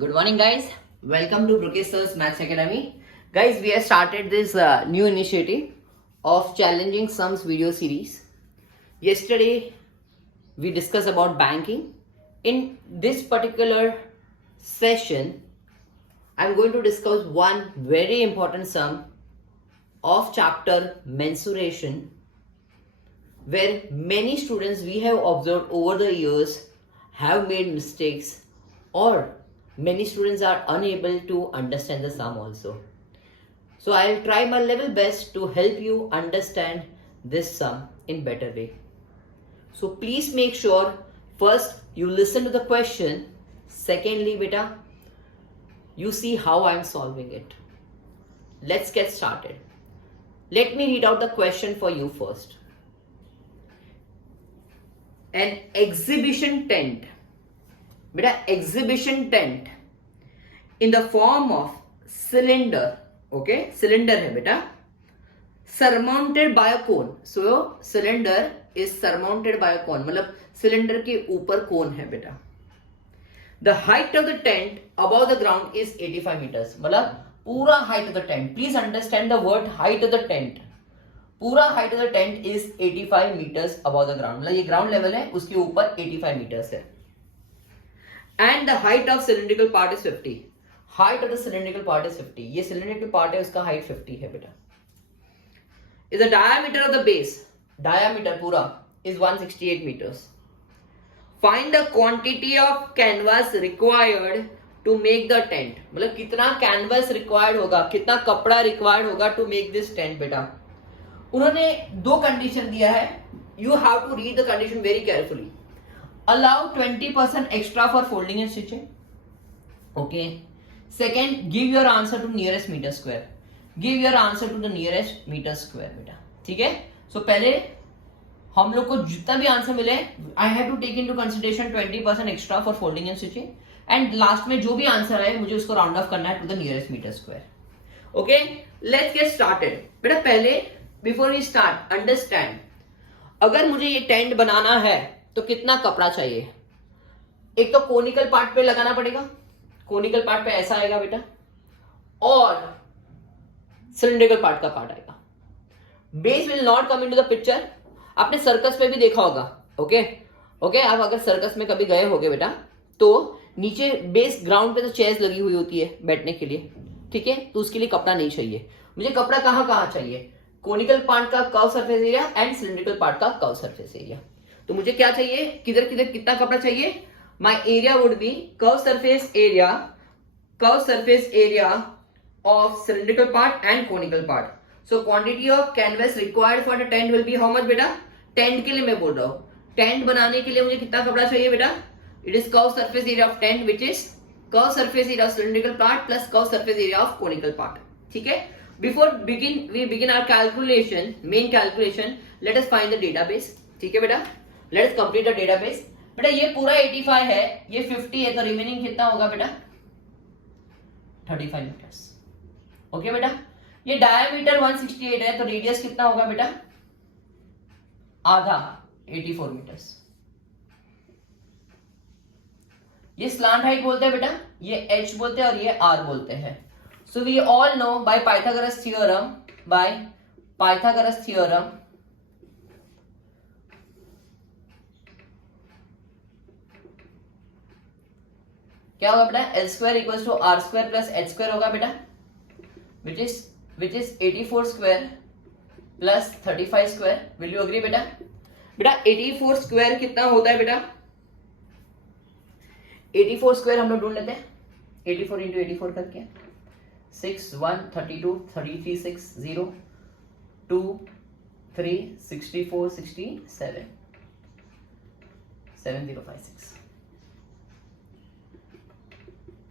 Good morning, guys. Welcome to Brookesh Sir's Maths Academy. Guys, we have started this new initiative of challenging sums video series. Yesterday, we discussed about banking. In this particular session, I'm going to discuss one very important sum of chapter mensuration, where many students we have observed over the years have made mistakes, or many students are unable to understand the sum also. So I'll try my level best to help you understand this sum in better way. So please make sure first you listen to the question. Secondly, beta, you see how I'm solving it. Let's get started. Let me read out the question for you first. An exhibition tent, beta, exhibition tent in the form of cylinder, okay, cylinder hai beta, surmounted by a cone. So cylinder is surmounted by a cone, मतलब cylinder के ऊपर cone है बेटा. The height of the tent above the ground is 85 meters. मतलब पूरा height of the tent. Please understand the word height of the tent. पूरा height of the tent is 85 meters above the ground. मतलब ये ground level है, उसके ऊपर 85 meters है. And the height of cylindrical part is 50. Height of the cylindrical part is 50. ये cylindrical part है, उसका height 50 है बेटा. Is the diameter of the base, diameter पूरा is 168 meters. Find the quantity of canvas required to make the tent. मतलब कितना canvas required होगा, कितना कपड़ा required होगा to make this tent बेटा. उन्होंने दो कंडीशन दिया है. You have to read the condition very carefully. Allow 20% extra for folding and stitching. Okay. Second, give your answer to nearest meter square. Give your answer to the nearest meter square बेटा. ठीक है. So पहले हम लोग को जितना भी answer मिले, I have to take into consideration 20% extra for folding and stitching. And last में जो भी आंसर है मुझे उसको राउंड ऑफ करना है to the nearest meter square. Okay. Let's get started. बेटा पहले बिफोर वी स्टार्ट अंडरस्टैंड, अगर मुझे ये टेंट बनाना है तो कितना कपड़ा चाहिए. एक तो कोनिकल पार्ट पे लगाना पड़ेगा, कोनिकल पार्ट पे ऐसा आएगा बेटा, और सिलिंड्रिकल पार्ट का पार्ट आएगा. Base will not come into the picture. आपने सर्कस पे भी देखा होगा. ओके ओके, आप अगर सर्कस में कभी गए होगे बेटा, तो नीचे बेस ग्राउंड पे तो चेयर्स लगी हुई होती है बैठने के लिए. ठीक है, तो उसके लिए कपड़ा नहीं चाहिए. मुझे कपड़ा कहाँ कहाँ चाहिए? कोनिकल पार्ट का curve surface area and cylindrical part का कर्व सरफेस एरिया. तो मुझे क्या चाहिए, किधर किधर कितना कपड़ा चाहिए? My area would be curve surface area of cylindrical part and conical part. So quantity of canvas required for the tent will be how much बेटा? टेंट के लिए मैं बोल रहा हूं, टेंट बनाने के लिए मुझे कितना कपड़ा चाहिए बेटा? It is curve surface area of tent which is curve surface area of cylindrical part plus curve surface area of conical part. ठीक है. Before we begin our calculation, main calculation, let us find the database. ठीक है बेटा, let us complete the database. बेटा ये पूरा 85 है, ये 50 है, तो रिमेनिंग कितना होगा बेटा? 35 मीटर्स. ओके बेटा, ये डायमीटर 168 है, तो रेडियस कितना होगा बेटा? आधा, 84 मीटर्स. ये स्लांट हाइट बोलते हैं बेटा, ये h बोलते हैं और ये r बोलते हैं. So we all know by Pythagoras theorem, क्या होगा बेटा? L square equals to R square plus H square होगा बेटा, which is 84 square plus 35 square. Will you agree बेटा? बेटा 84 square कितना होता है बेटा? 84 square हम लोग ढूंढ लेते हैं. 84 into 84 करके 6 1 32 33 6 0 2 3 64 67 7056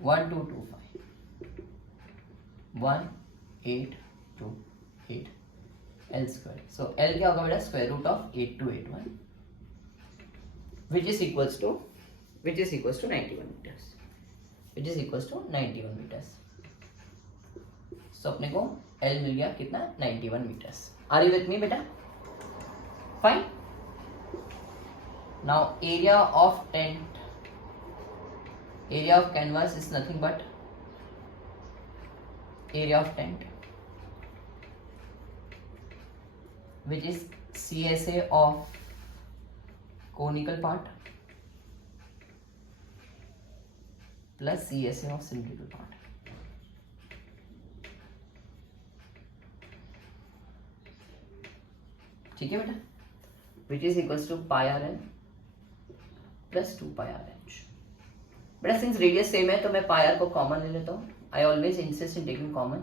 1225 1828 L square. So L क्या होगा बेटा? Square root of 8281 which is equals to 91 meters. Which is equals to 91 meters. So अपने को L मिल गया कितना? 91 meters. Are you with me बेटा? Fine. Now area of tent area of canvas is nothing but area of tent which is CSA of conical part plus CSA of cylindrical part. ठीक है बेटा, which is equals to pi r n plus 2 pi r h. बेटा since radius same है तो मैं pi r को common ले लेता हूँ. I always insist in taking common.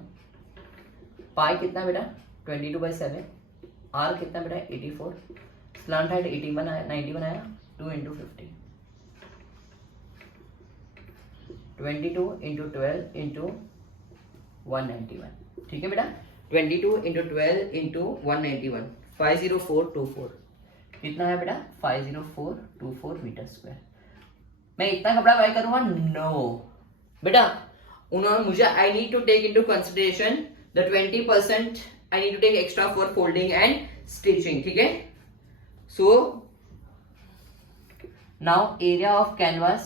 Pi कितना बेटा 22/7. आर कितना बेटा 84. स्लांट हाइट 80 बनाया 90 बनाया 2 × 50 22 × 12 × 191. ठीक है बेटा 22 × 12 × 191 50424 कितना है बेटा 50424 मीटर स्क्वायर. मैं इतना कपड़ा बाय करूंगा नो बेटा. उन्होंने मुझे I need to take into consideration the 20% I need to take extra for folding and stitching. ठीक है. So now area of canvas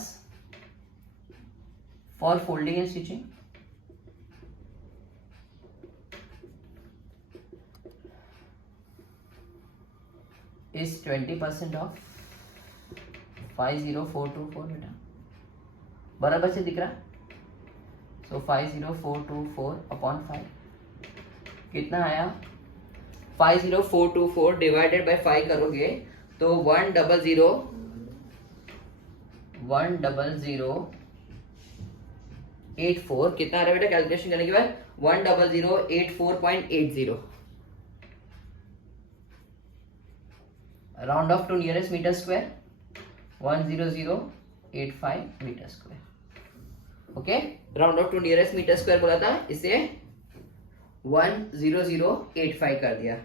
for folding and stitching is 20% of 50424 बेटा. बराबर से दिख रहा. So 50424 upon 5 कितना आया 50424 डिवाइडेड बाय 5 करोगे तो 10084 कितना आ रहा है बेटा कैलकुलेशन करने के बाद 10084.80 round off to nearest metre square 10085 metre square. Okay round off to nearest metre square बोला था इसे 10085 कर दिया.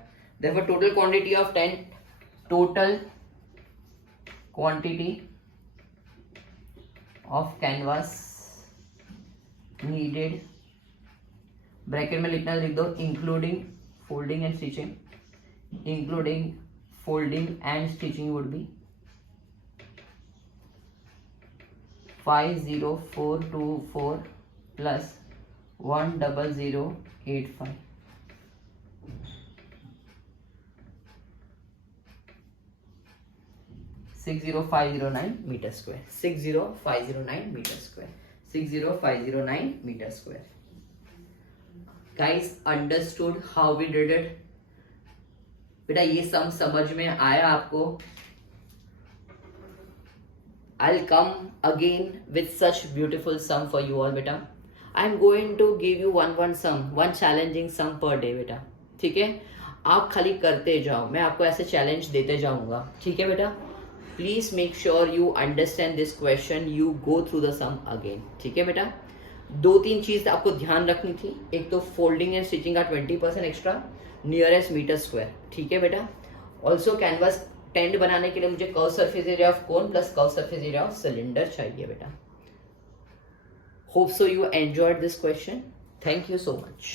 Therefore total quantity of tent, total quantity of canvas needed bracket में लिखना लिख दो including folding and stitching. Including folding and stitching would be 50424 plus 10085 60509 meter square. 60509 meter square. 60509 meter square. Guys, understood how we did it? बेटा ये सम समझ में आया आपको? I'll come again with such beautiful sum for you all बेटा. I'm going to give you one sum, one challenging sum per day बेटा. ठीक है, आप खाली करते जाओ, मैं आपको ऐसे चैलेंज देते जाऊंगा. ठीक है बेटा, please make sure you understand this question, you go through the sum again. ठीक है बेटा, 2-3 चीज आपको ध्यान रखनी थी. एक तो फोल्डिंग एंड स्टिचिंग का 20% एक्स्ट्रा नियरेस्ट मीटर स्क्वायर. ठीक है बेटा, ऑल्सो कैनवास टेंट बनाने के लिए मुझे curve surface area of cone plus curve surface area of cylinder चाहिए बेटा. Hope so you enjoyed this question. Thank you so much.